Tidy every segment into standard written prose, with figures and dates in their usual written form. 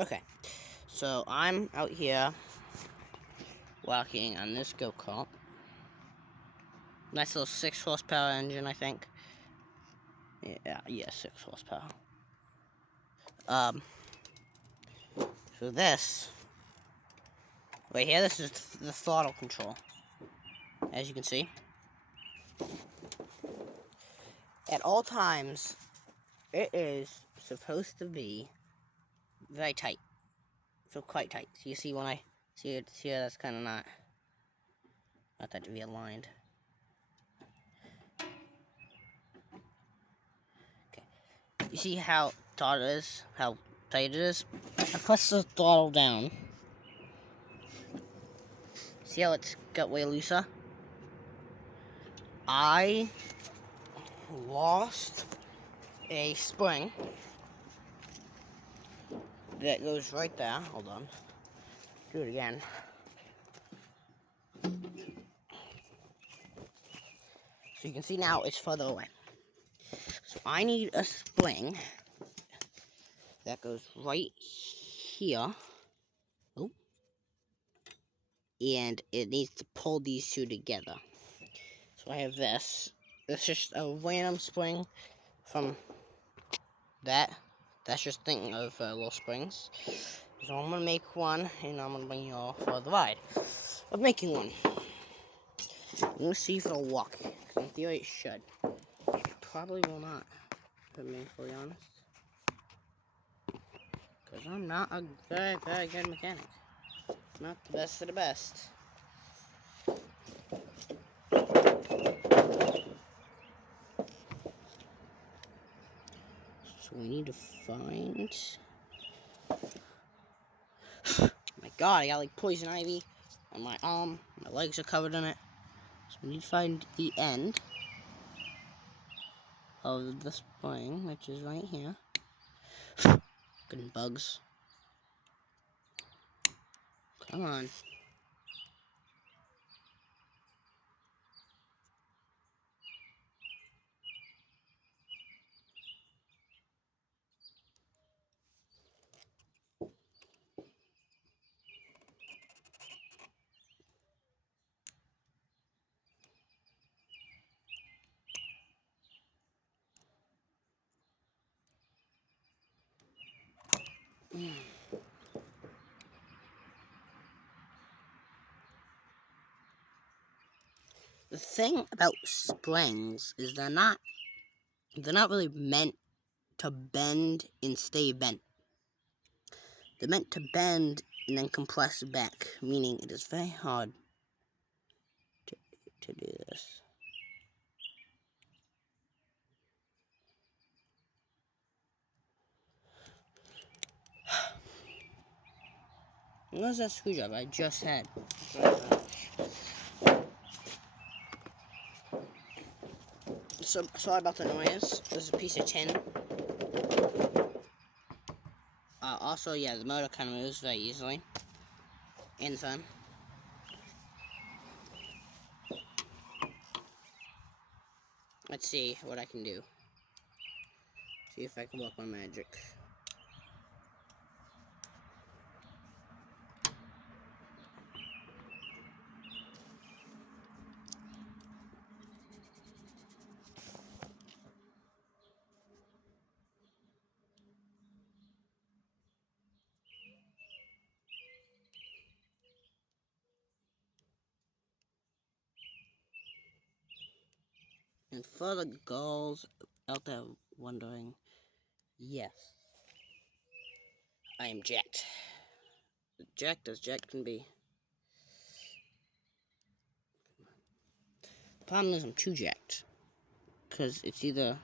Okay, so I'm out here walking on this go-kart. Nice little 6 horsepower engine, I think. Yeah, 6 horsepower. So this, right here, this is the throttle control. As you can see. At all times, it is supposed to be very tight. So quite tight. So you see when I see it here, that's kind of not that to be aligned. Okay. You see how taut it is? How tight it is? I press the throttle down. See how it's got way looser? I lost a spring that goes right there. Hold on. Do it again. So you can see now it's further away. So I need a spring that goes right here. Oh. And it needs to pull these two together. So I have this. It's just a random spring from that. That's just thinking of little springs. So I'm gonna make one, and I'm gonna bring you all for the ride of making one. I'm gonna see if it'll work. In theory, it should. It probably will not, to be fully honest. Because I'm not a very, very good mechanic. Not the best of the best. So we need to find... My god, I got like poison ivy on my arm. My legs are covered in it. So we need to find the end of the spring, which is right here. Good bugs. Come on. The thing about springs is they're not really meant to bend and stay bent. They're meant to bend and then compress back, meaning it is very hard to do this. Where's that screwdriver I just had? So sorry about the noise. There's a piece of tin. Also, yeah, the motor kind of moves very easily. And fun. Let's see what I can do. See if I can work my magic. And for the girls out there wondering, yes, I am jacked. Jacked as jacked can be. The problem is I'm too jacked. Because it's either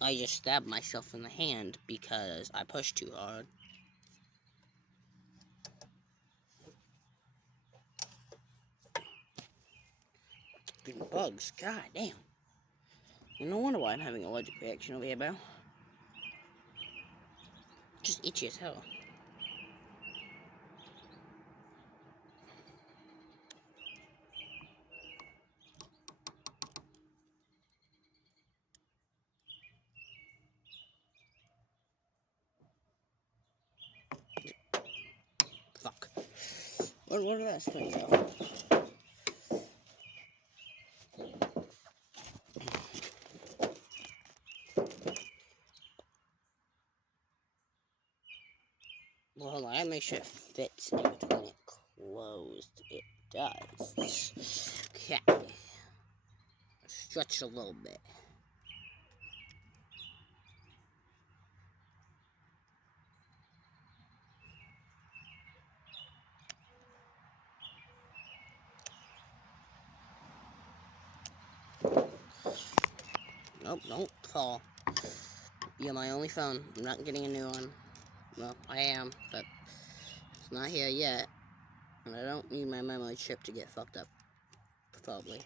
I just stabbed myself in the hand because I pushed too hard. Getting bugs. God damn. No wonder why I'm having an allergic reaction over here, Belle. Just itchy as hell. Where did that spring go? Well, hold on, I gotta make sure it fits in between it closed. It does. Okay. Stretch a little bit. Nope, don't fall. You're my only phone. I'm not getting a new one. Well, I am, but it's not here yet. And I don't need my memory chip to get fucked up. Probably.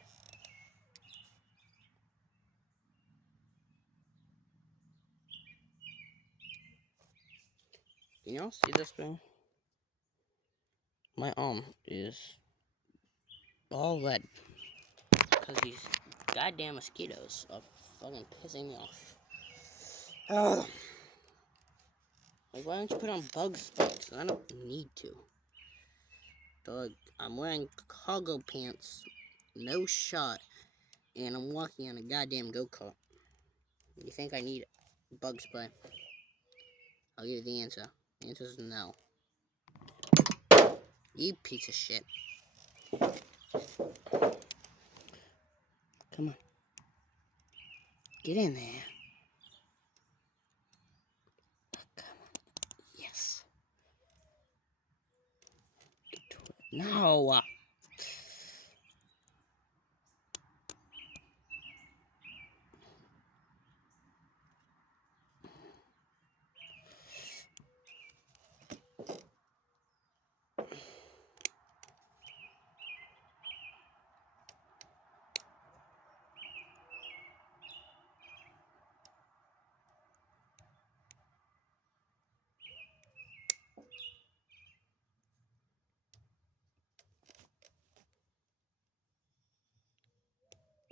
You know, see this thing? My arm is all red. Because these goddamn mosquitoes are fucking pissing me off. Ugh. Like, why don't you put on bug spikes? I don't need to. Dog, I'm wearing cargo pants, no shot, and I'm walking on a goddamn go-kart. You think I need bug spray? I'll give you the answer. The answer is no. You piece of shit. Come on. Get in there. Oh, come on. Yes. Get to it. No.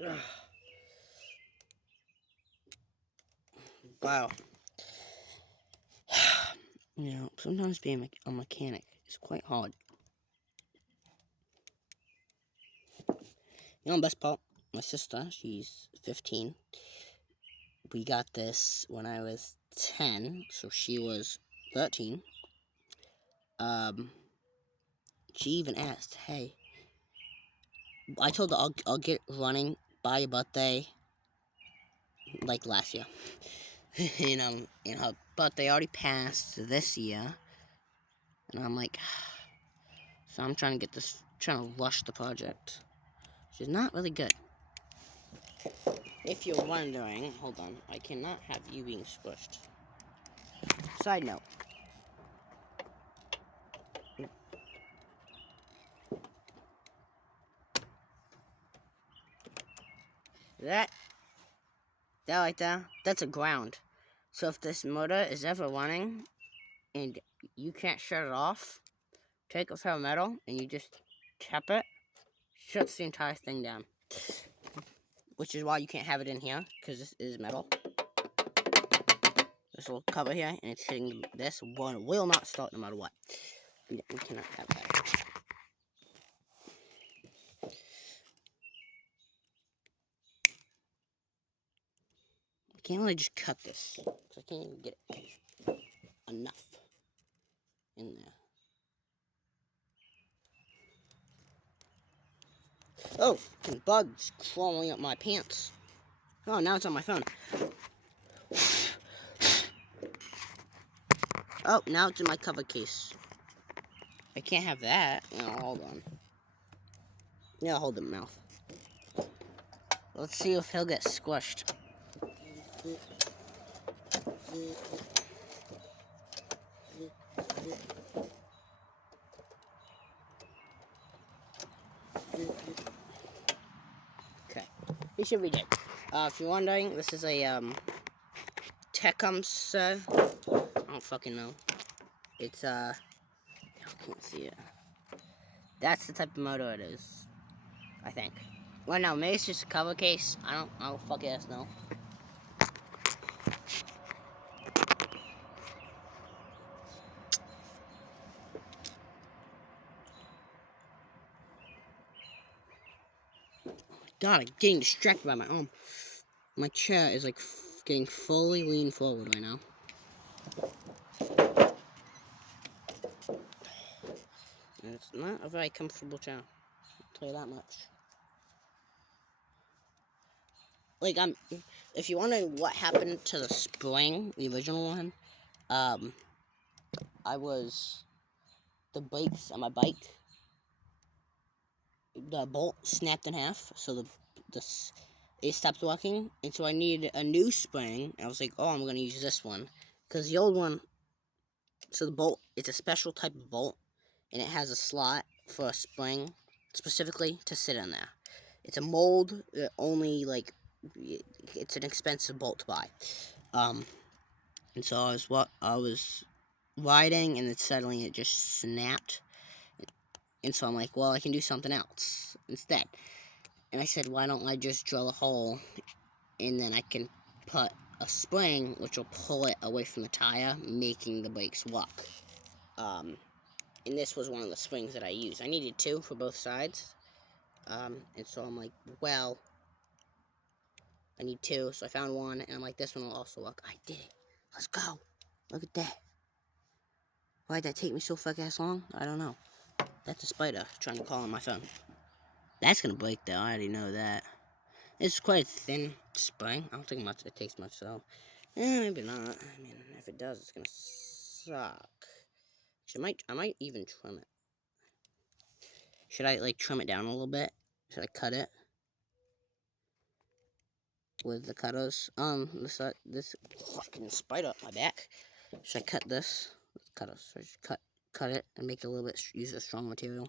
Ugh. Wow. You know, sometimes being a mechanic is quite hard. You know, best part, my sister, she's 15. We got this when I was 10, so she was 13. She even asked, hey, I told her I'll get running by your birthday, like last year. And her birthday already passed this year. And I'm like, so I'm trying to rush the project. She's not really good. If you're wondering, hold on, I cannot have you being squished. Side note. That right there, that's a ground. So if this motor is ever running and you can't shut it off, take a pair of metal and you just tap it, shuts the entire thing down. Which is why you can't have it in here, because this is metal. This little cover here, and it's hitting this one will not start no matter what. We cannot have that. I can't really just cut this, because I can't even get enough in there. Oh, and bugs crawling up my pants. Oh, now it's on my phone. Oh, now it's in my cover case. I can't have that. No, hold on. Yeah, hold the mouth. Let's see if he'll get squished. Okay, he should be dead. If you're wondering, this is a Techums. I don't fucking know. It's I can't see it. That's the type of motor it is, I think. Well, no, maybe it's just a cover case. I don't fuck ass know. God, I'm getting distracted by my arm. My chair is like getting fully leaned forward right now. And it's not a very comfortable chair. I'll tell you that much. Like, if you're wondering what happened to the spring, the original one, the brakes on my bike, the bolt snapped in half, so it stopped working, and so I needed a new spring. I was like, oh, I'm gonna use this one, because the old one, so the bolt, it's a special type of bolt, and it has a slot for a spring, specifically to sit in there. It's a mold that only, like, it's an expensive bolt to buy. And so I was riding, and then suddenly it just snapped. And so I'm like, well, I can do something else instead. And I said, why don't I just drill a hole, and then I can put a spring, which will pull it away from the tire, making the brakes work. And this was one of the springs that I used. I needed two for both sides. And so I'm like, well, I need two. So I found one, and I'm like, this one will also work. I did it. Let's go. Look at that. Why'd that take me so fucking long? I don't know. That's a spider trying to call on my phone. That's gonna break though, I already know that. It's quite a thin spring. I don't think it takes much though. Maybe not. I mean, if it does, it's gonna suck. I might even trim it. Should I, like, trim it down a little bit? Should I cut it? With the cutters? This fucking spider up my back. Should I cut this? Cutters. So I should cut it and make it a little bit, use a strong material.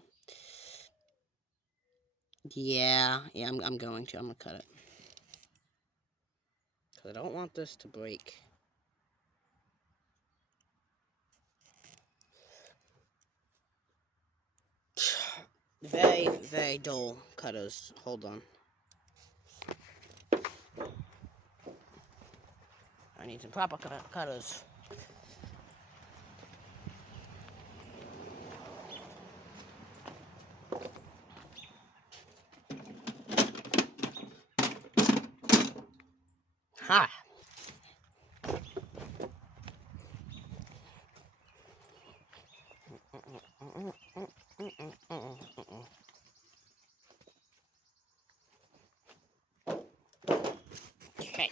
Yeah, I'm going to. I'm gonna cut it. Because I don't want this to break. Very, very dull cutters. Hold on. I need some proper cutters. Ha! Okay.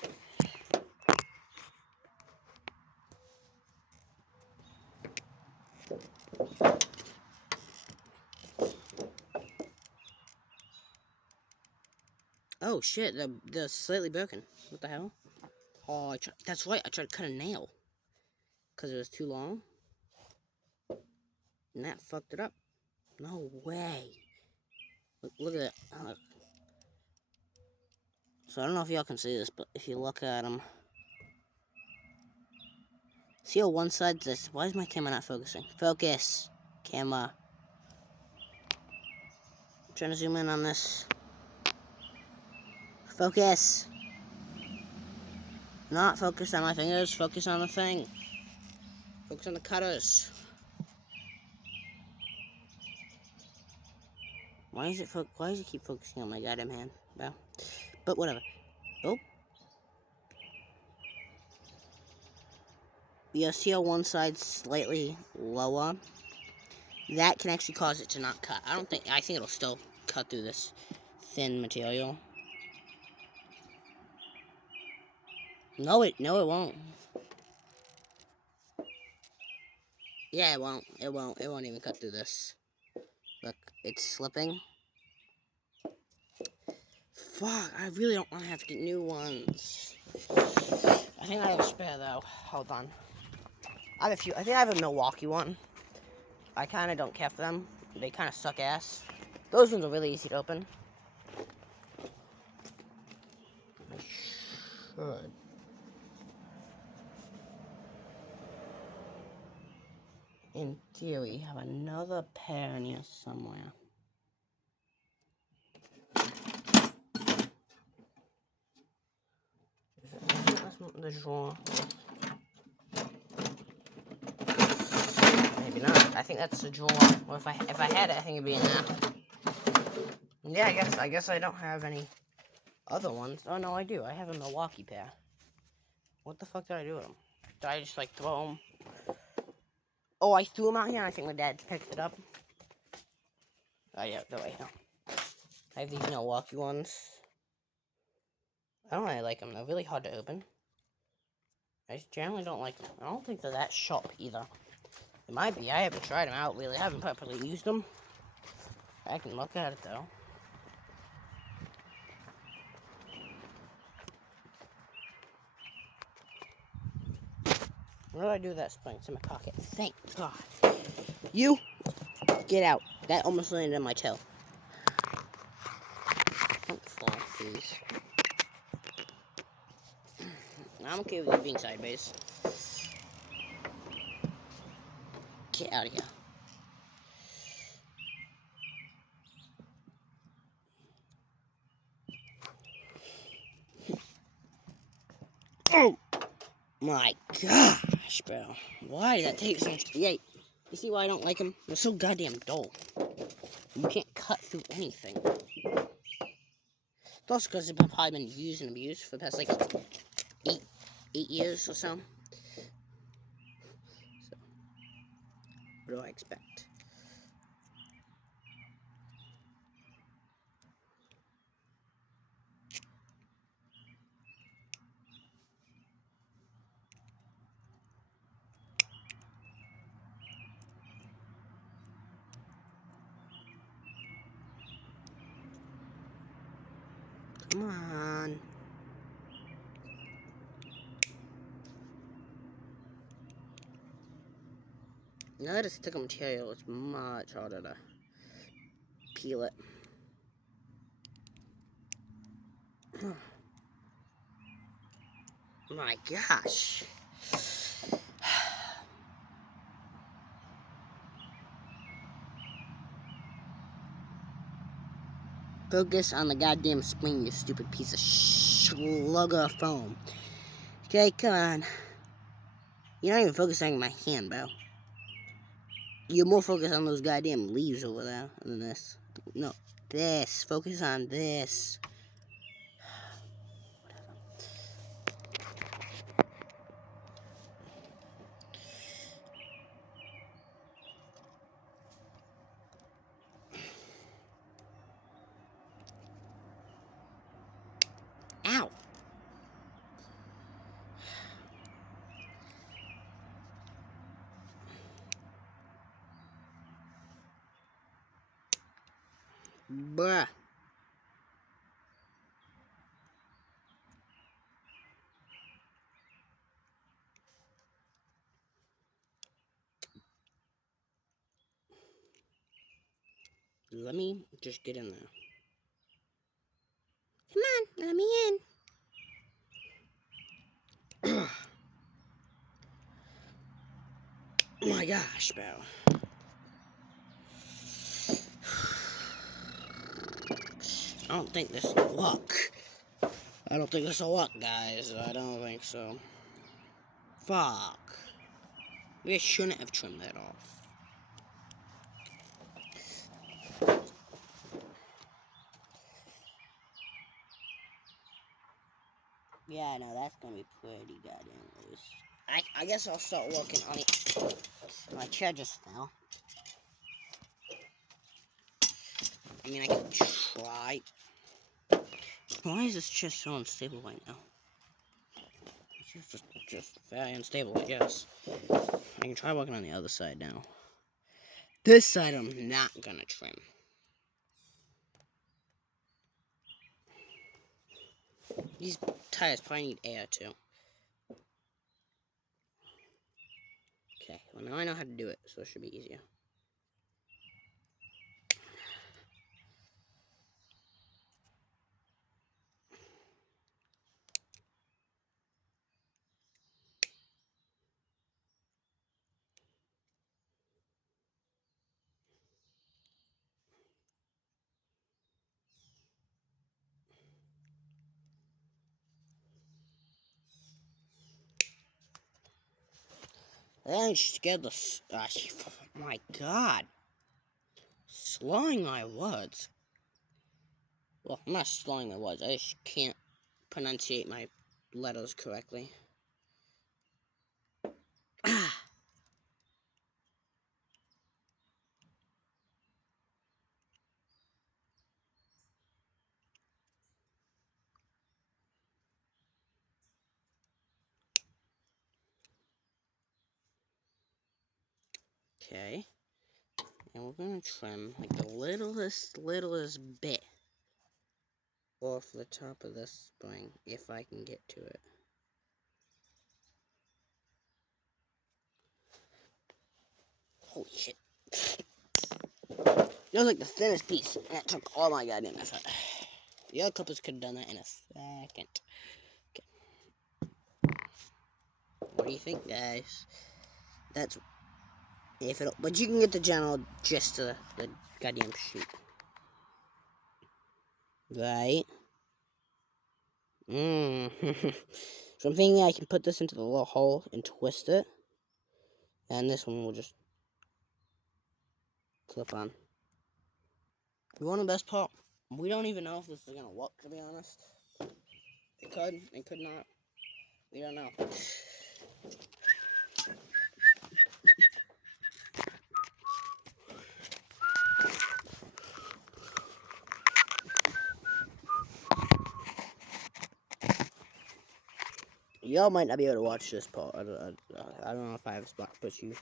Oh shit, they're slightly broken. What the hell? Oh, that's right, I tried to cut a nail. Because it was too long. And that fucked it up. No way. Look at it. So I don't know if y'all can see this, but if you look at them. See how one side this. Why is my camera not focusing? Focus. Camera. I'm trying to zoom in on this. Focus. Not focus on my fingers. Focus on the thing. Focus on the cutters. Why does it keep focusing on my goddamn hand? Well, but whatever. Oh. You see how one side's slightly lower? That can actually cause it to not cut. I think it'll still cut through this thin material. No, it won't. Yeah, it won't. It won't even cut through this. Look, it's slipping. Fuck, I really don't want to have to get new ones. I think I have a spare though. Hold on. I have a few. I think I have a Milwaukee one. I kind of don't care for them. They kind of suck ass. Those ones are really easy to open. I should. In theory, have another pair in here somewhere. The drawer. Maybe not. I think that's the drawer. Or if I had it, I think it'd be in there. Yeah, I guess I don't have any other ones. Oh no, I do. I have a Milwaukee pair. What the fuck did I do with them? Did I just like throw them? Oh, I threw them out here and I think my dad picked it up. Oh yeah, they're right here. I have these Milwaukee ones. I don't really like them. They're really hard to open. I just generally don't like them. I don't think they're that sharp either. It might be. I haven't tried them out really. I haven't properly used them. I can look at it though. What did I do with that spring? It's in my pocket. Thank God. You, get out. That almost landed on my toe. Don't fall, please. I'm okay with you being sideways. Get out of here. Oh my gosh, bro. Why did that take so much? Yeah, you see why I don't like them? They're so goddamn dull. You can't cut through anything. It's also because they've probably been used and abused for the past like eight years or so. So, what do I expect? Come on. Now that it's stick material, it's much harder to peel it. My gosh. Focus on the goddamn spring, you stupid piece of slugger foam. Okay, come on. You're not even focusing on my hand, bro. You're more focused on those goddamn leaves over there than this. No, this. Focus on this. Ow. Bruh. Let me just get in there. Come on, let me in. Oh my gosh, bro. I don't think this will work. I don't think this will work, guys. I don't think so. Fuck. We shouldn't have trimmed that off. Yeah, no, that's gonna be pretty goddamn loose. I guess I'll start working on it. My chair just fell. I mean, I can try. Why is this chair so unstable right now? It's just very unstable, I guess. I can try working on the other side now. This side I'm not gonna trim. These tires probably need air too. Okay, well now I know how to do it, so it should be easier. Then she scared the. My God. Slowing my words. Well, I'm not spelling my words. I just can't pronunciate my letters correctly. Okay. And we're going to trim like the littlest bit off the top of this spring, if I can get to it. Holy shit. It was like the thinnest piece, and it took all my goddamn effort. The other clippers could have done that in a second. Okay. What do you think, guys? That's if it, but you can get the general gist of the goddamn shoot, right? So I'm thinking I can put this into the little hole and twist it, and this one will just clip on. You want the best part? We don't even know if this is gonna work, to be honest. It could not. We don't know. Y'all might not be able to watch this part. I don't know if I have a spot to put you.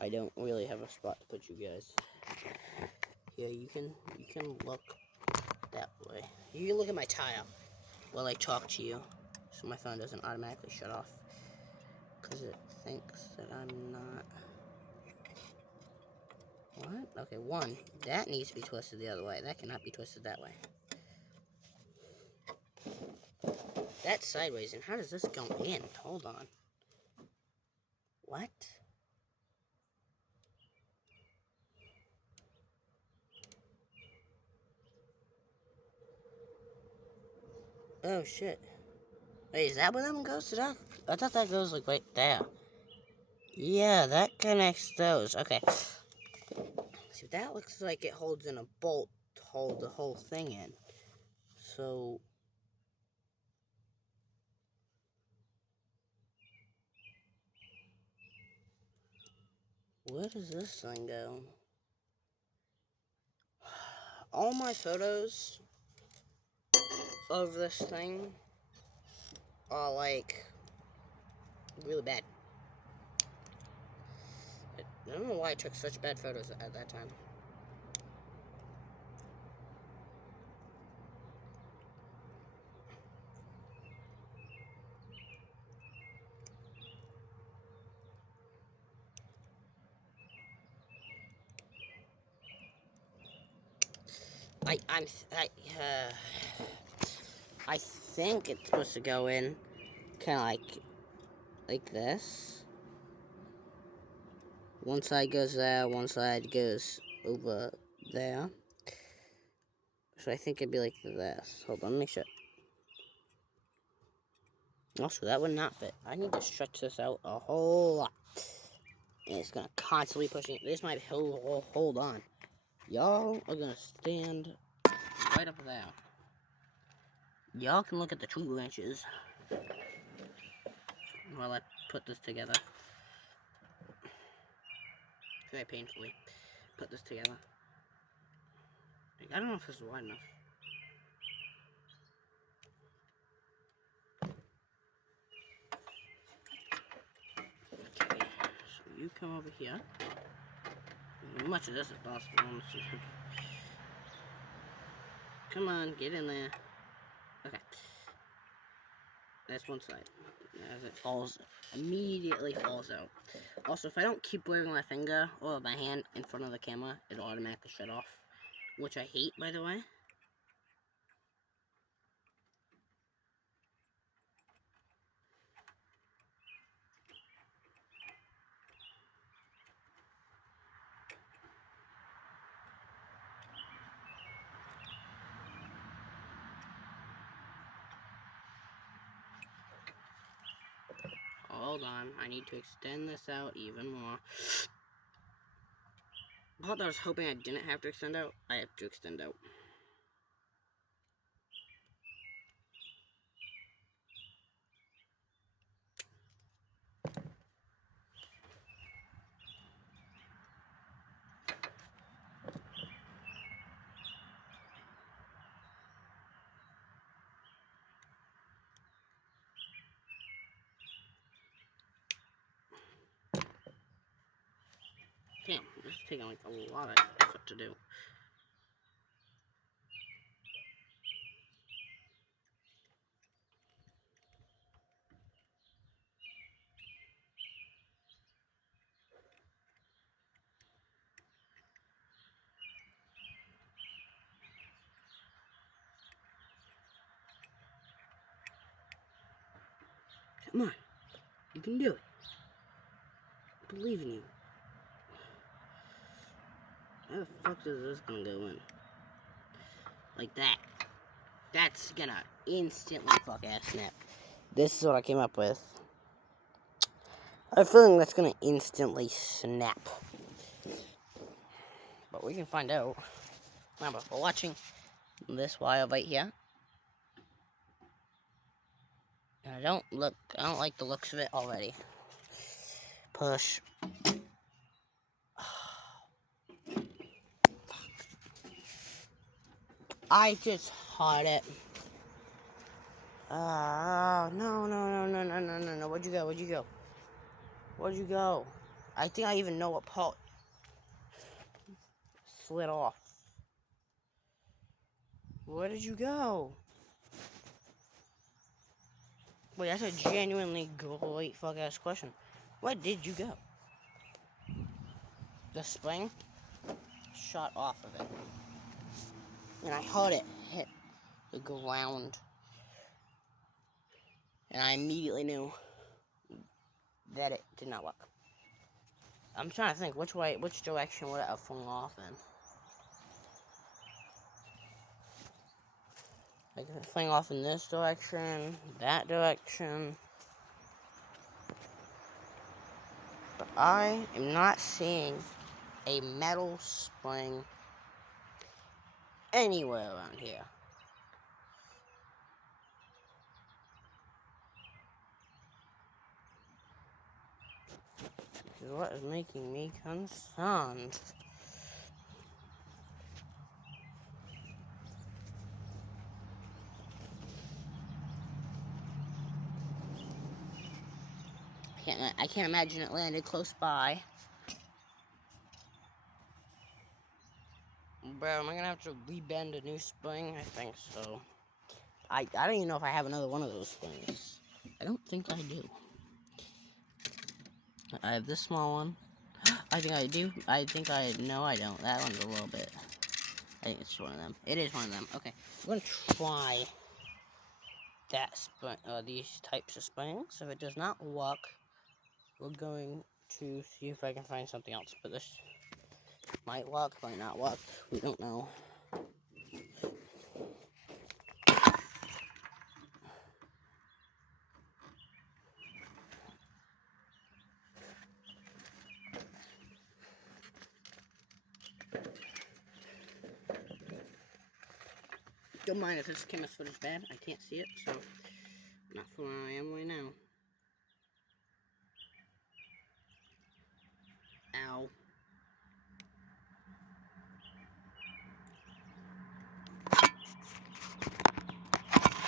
I don't really have a spot to put you guys. Yeah, you can look that way. You can look at my tile while I talk to you, so my phone doesn't automatically shut off because it thinks that I'm not. What? Okay, one. That needs to be twisted the other way. That cannot be twisted that way. That's sideways, and how does this go in? Hold on. What? Oh, shit. Wait, is that where that one goes to that? I thought that goes, like, right there. Yeah, that connects those. Okay. See, that looks like it holds in a bolt to hold the whole thing in. So... where does this thing go? All my photos of this thing are, like, really bad. I don't know why I took such bad photos at that time. I think it's supposed to go in kind of like this. One side goes there, one side goes over there. So I think it'd be like this. Hold on, let me show. Also, that would not fit. I need to stretch this out a whole lot. And it's gonna constantly pushing it. This might hold on. Y'all are gonna stand right up there. Y'all can look at the tree branches while I put this together. Very painfully put this together. I don't know if this is wide enough. Okay, so you come over here. As much of this as possible, honestly. Come on, get in there. Okay. That's one side. As it falls, immediately falls out. Also, if I don't keep waving my finger or my hand in front of the camera, it'll automatically shut off. Which I hate, by the way. Hold on, I need to extend this out even more. I thought I was hoping I didn't have to extend out. I have to extend out. Damn, this is taking like a lot of effort to do. Come on, you can do it. I believe in you. How the fuck is this gonna go in? Like that. That's gonna instantly fuck ass snap. This is what I came up with. I have a feeling that's gonna instantly snap. But we can find out. Remember, we're watching this wire right here. And I don't like the looks of it already. Push. I just had it. No. Where'd you go? Where'd you go? I think I even know what part slid off. Where did you go? Wait, that's a genuinely great fuck ass question. Where did you go? The spring shot off of it. And I heard it hit the ground. And I immediately knew that it did not work. I'm trying to think which direction would it have flown off in. Like if it flying off in this direction, that direction. But I am not seeing a metal spring anywhere around here. This is what is making me concerned. I can't imagine it landed close by. Bro, am I gonna have to rebend a new spring? I think so. I don't even know if I have another one of those springs. I don't think I do. I have this small one. I think I do. No, I don't. That one's a little bit. I think it's one of them. It is one of them. Okay, I'm gonna try that spring, these types of springs. If it does not work, we're going to see if I can find something else. But this might work, might not work. We don't know. Don't mind if this camera footage bad. I can't see it, so not from where I am right now. Ow.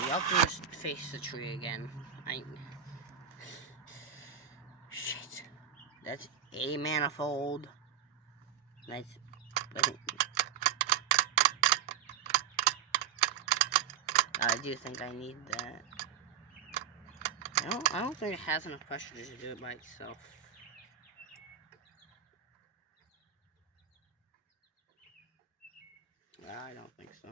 Y'all can just face the tree again. Shit. That's a manifold. I do think I need that. I don't think it has enough pressure to do it by itself. I don't think so.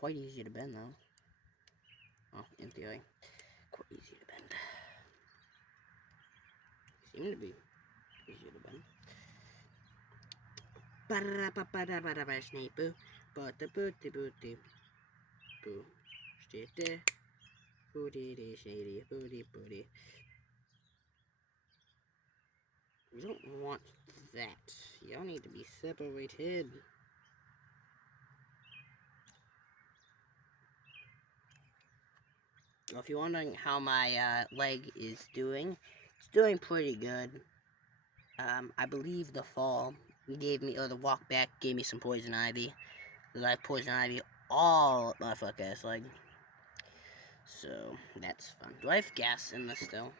Quite easy to bend though. Well, in theory, quite easy to bend. Seem to be easy to bend. Sniper, boo. You don't want that. Y'all need to be separated. Well, if you're wondering how my leg is doing, it's doing pretty good. I believe the fall gave me, or the walk back gave me some poison ivy. Because I have poison ivy all up my fuck ass leg. So, that's fun. Do I have gas in this still?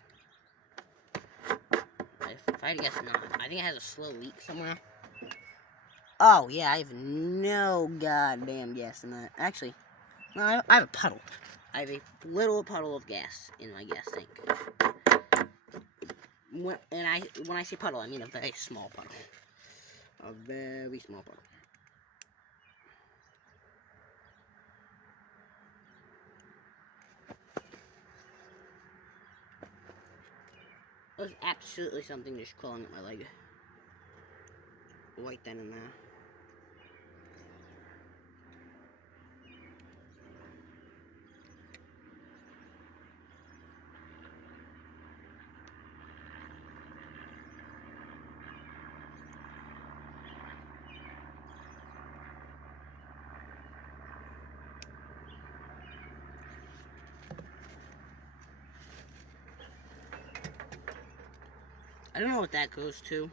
If I had to guess, not. I think it has a slow leak somewhere. Oh, yeah, I have no goddamn gas in that. Actually, no, I have a puddle. I have a little puddle of gas in my gas tank. When I say puddle, I mean a very small puddle. A very small puddle. There's absolutely something just crawling up my leg. Right then and there. I don't know what that goes to.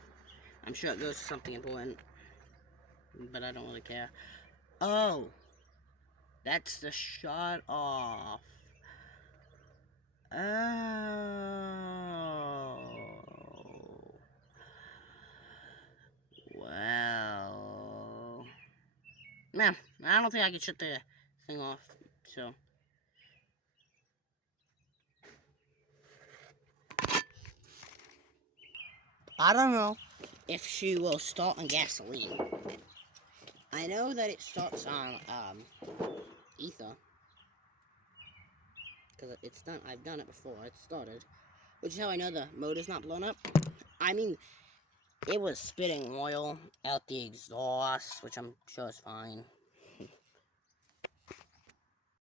I'm sure it goes to something important. But I don't really care. Oh! That's the shut off. Oh. Well. Man, I don't think I can shut the thing off, so. I don't know if she will start on gasoline. I know that it starts on, ether. Because it's done, I've done it before, it started. Which is how I know the motor's not blown up. I mean, it was spitting oil out the exhaust, which I'm sure is fine.